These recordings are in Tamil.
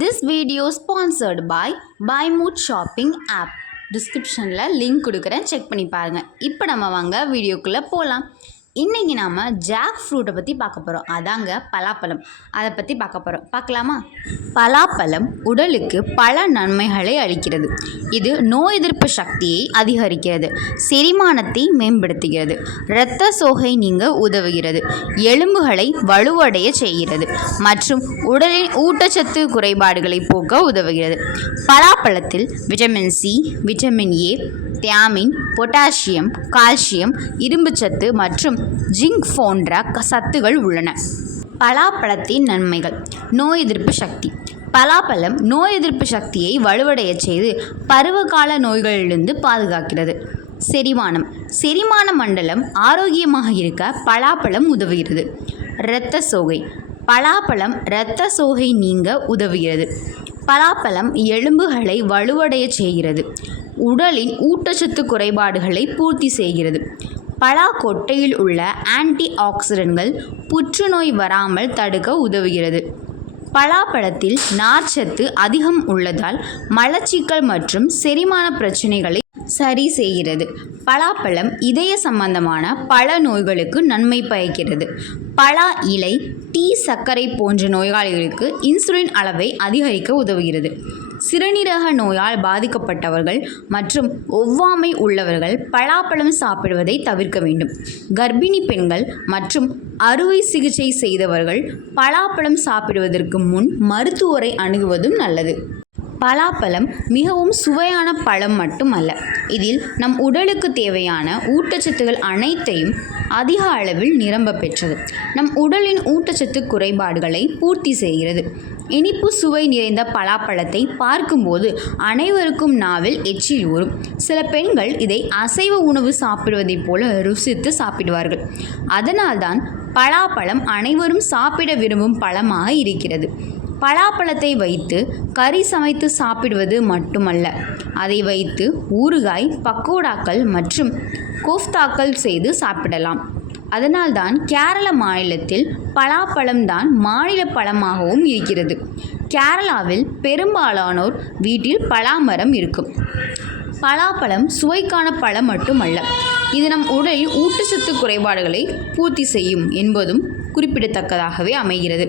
This video sponsored by BuyMood Shopping app. டிஸ்கிரிப்ஷனில் லிங்க் கொடுக்குறேன், செக் பண்ணி பாருங்கள். இப்போ நம்ம வாங்க வீடியோக்குள்ளே போகலாம். இன்றைக்கி நாம் ஜாக் ஃப்ரூட்டை பற்றி பார்க்க போகிறோம். அதாங்க பலாப்பழம். அதை பற்றி பார்க்கலாமா? பலாப்பழம் உடலுக்கு பல நன்மைகளை அளிக்கிறது. இது நோய் எதிர்ப்பு சக்தியை அதிகரிக்கிறது, செரிமானத்தை மேம்படுத்துகிறது, இரத்த சோகை நீங்க உதவுகிறது, எலும்புகளை வலுவடைய செய்கிறது மற்றும் உடலின் ஊட்டச்சத்து குறைபாடுகளை போக்க உதவுகிறது. பலாப்பழத்தில் vitamin C, vitamin A, thiamine, potassium, calcium, இரும்புச்சத்து மற்றும் ஜிங்க் போன்ற சத்துகள் உள்ளன. பலாப்பழத்தின் நன்மைகள். நோய் எதிர்ப்பு சக்தி. பலாப்பழம் நோய் எதிர்ப்பு சக்தியை வலுவடைய செய்து பருவகால நோய்களிலிருந்து பாதுகாக்கிறது. செரிமான மண்டலம் ஆரோக்கியமாக இருக்க பலாப்பழம் உதவுகிறது. இரத்த சோகை. பலாப்பழம் இரத்த சோகை நீங்க உதவுகிறது. பலாப்பழம் எலும்புகளை வலுவடைய செய்கிறது, உடலின் ஊட்டச்சத்து குறைபாடுகளை பூர்த்தி செய்கிறது. பலா கொட்டையில் உள்ள ஆன்டி ஆக்சிடென்ட்கள் புற்றுநோய் வராமல் தடுக்க உதவுகிறது. பலாப்பழத்தில் நார்ச்சத்து அதிகம் உள்ளதால் மலச்சிக்கல் மற்றும் செரிமான பிரச்சனைகளை சரி செய்கிறது. பலாப்பழம் இதய சம்பந்தமான பல நோய்களுக்கு நன்மை பயக்கிறது. பலா இலை டீ சர்க்கரை போன்ற நோயாளிகளுக்கு இன்சுலின் அளவை அதிகரிக்க உதவுகிறது. சிறுநீரக நோயால் பாதிக்கப்பட்டவர்கள் மற்றும் ஒவ்வாமை உள்ளவர்கள் பலாப்பழம் சாப்பிடுவதை தவிர்க்க வேண்டும். கர்ப்பிணி பெண்கள் மற்றும் அறுவை சிகிச்சை செய்தவர்கள் பலாப்பழம் சாப்பிடுவதற்கு முன் மருத்துவரை அணுகுவதும் நல்லது. பலாப்பழம் மிகவும் சுவையான பழம் மட்டுமல்ல, இதில் நம் உடலுக்கு தேவையான ஊட்டச்சத்துகள் அனைத்தையும் அதிக அளவில் நிரம்ப பெற்றது. நம் உடலின் ஊட்டச்சத்து குறைபாடுகளை பூர்த்தி செய்கிறது. இனிப்பு சுவை நிறைந்த பலாப்பழத்தை பார்க்கும்போது அனைவருக்கும் நாவில் எச்சில் ஊறும். சில பெண்கள் இதை அசைவ உணவு சாப்பிடுவதைப் போல ருசித்து சாப்பிடுவார்கள். அதனால்தான் பலாப்பழம் அனைவரும் சாப்பிட விரும்பும் பழமாக இருக்கிறது. பலாப்பழத்தை வைத்து கறி சமைத்து சாப்பிடுவது மட்டுமல்ல, அதை வைத்து ஊறுகாய், பக்கோடாக்கள் மற்றும் கோஃப்தாக்கள் செய்து சாப்பிடலாம். அதனால்தான் கேரள மாநிலத்தில் பலாப்பழம்தான் மாநில பழமாகவும் இருக்கிறது. கேரளாவில் பெரும்பாலானோர் வீட்டில் பலாமரம் இருக்கும். பலாப்பழம் சுவைக்கான பழம் மட்டுமல்ல, இது நம் உடலில் ஊட்டச்சத்து குறைபாடுகளை பூர்த்தி செய்யும் என்பதும் குறிப்பிடத்தக்கதாகவே அமைகிறது.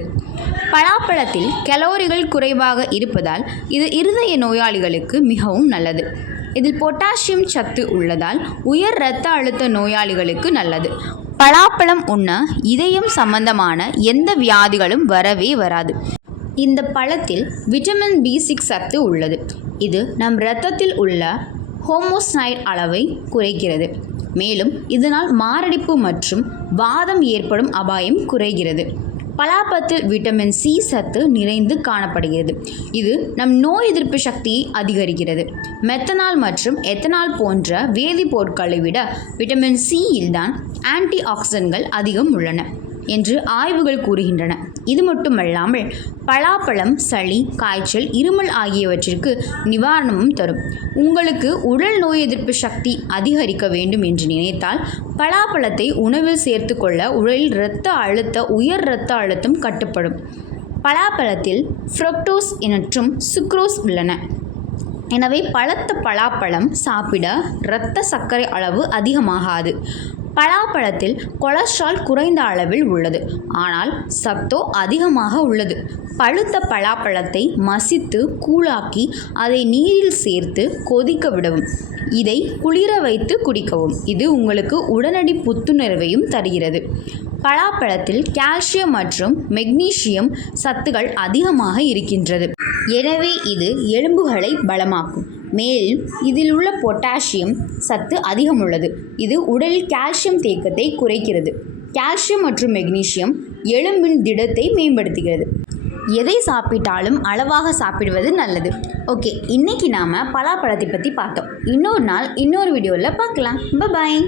பலாப்பழத்தில் கலோரிகள் குறைவாக இருப்பதால் இது இருதய நோயாளிகளுக்கு மிகவும் நல்லது. இதில் பொட்டாசியம் சத்து உள்ளதால் உயர் இரத்த அழுத்த நோயாளிகளுக்கு நல்லது. பலாப்பழம் உண்ண இதயம் சம்பந்தமான எந்த வியாதிகளும் வரவே வராது. இந்த பழத்தில் விட்டமின் B6 சத்து உள்ளது. இது நம் இரத்தத்தில் உள்ள ஹோமோசைட் அளவை குறைக்கிறது. மேலும் இதனால் மாரடைப்பு மற்றும் வாதம் ஏற்படும் அபாயம் குறைகிறது. பலாப்பழத்தில் விட்டமின் சி சத்து நிறைந்து காணப்படுகிறது. இது நம் நோய் எதிர்ப்பு சக்தியை அதிகரிக்கிறது. மெத்தனால் மற்றும் எத்தனால் போன்ற வேதிப்பொருட்களை விட விட்டமின் சியில் தான் ஆன்டி ஆக்சிடென்ட்கள் அதிகம் உள்ளன என்று ஆய்வுகள் கூறுகின்றன. இது மட்டுமல்லாமல் பலாப்பழம் சளி, காய்ச்சல், இருமல் ஆகியவற்றிற்கு நிவாரணமும் தரும். உங்களுக்கு உடல் நோய் எதிர்ப்பு சக்தி அதிகரிக்க வேண்டும் என்று நினைத்தால் பலாப்பழத்தை உணவில் சேர்த்து கொள்ள உடலில் உயர் இரத்த அழுத்தம் கட்டுப்படும். பலாப்பழத்தில் ஃப்ரக்டோஸ் மற்றும் சுக்ரோஸ் உள்ளன. எனவே பழுத்த பலாப்பழம் சாப்பிட இரத்த சர்க்கரை அளவு அதிகமாகாது. பலாப்பழத்தில் கொலஸ்ட்ரால் குறைந்த அளவில் உள்ளது, ஆனால் சத்தோ அதிகமாக உள்ளது. பழுத்த பலாப்பழத்தை மசித்து கூழாக்கி அதை நீரில் சேர்த்து கொதிக்க விடவும். இதை குளிர வைத்து குடிக்கவும். இது உங்களுக்கு உடனடி புத்துணர்வையும் தருகிறது. பலாப்பழத்தில் கால்சியம் மற்றும் மெக்னீசியம் சத்துக்கள் அதிகமாக இருக்கின்றது. எனவே இது எலும்புகளை பலமாக்கும். மேலும் இதில் உள்ள பொட்டாசியம் சத்து அதிகம் உள்ளது. இது உடலில் கால்சியம் தேக்கத்தை குறைக்கிறது. கால்சியம் மற்றும் மெக்னீசியம் எலும்பின் திடத்தை மேம்படுத்துகிறது. எதை சாப்பிட்டாலும் அளவாக சாப்பிடுவது நல்லது. ஓகே, இன்னைக்கு நாம் பலாப்பழத்தை பற்றி பார்த்தோம். இன்னொரு நாள் இன்னொரு வீடியோவில் பார்க்கலாம். பாய்.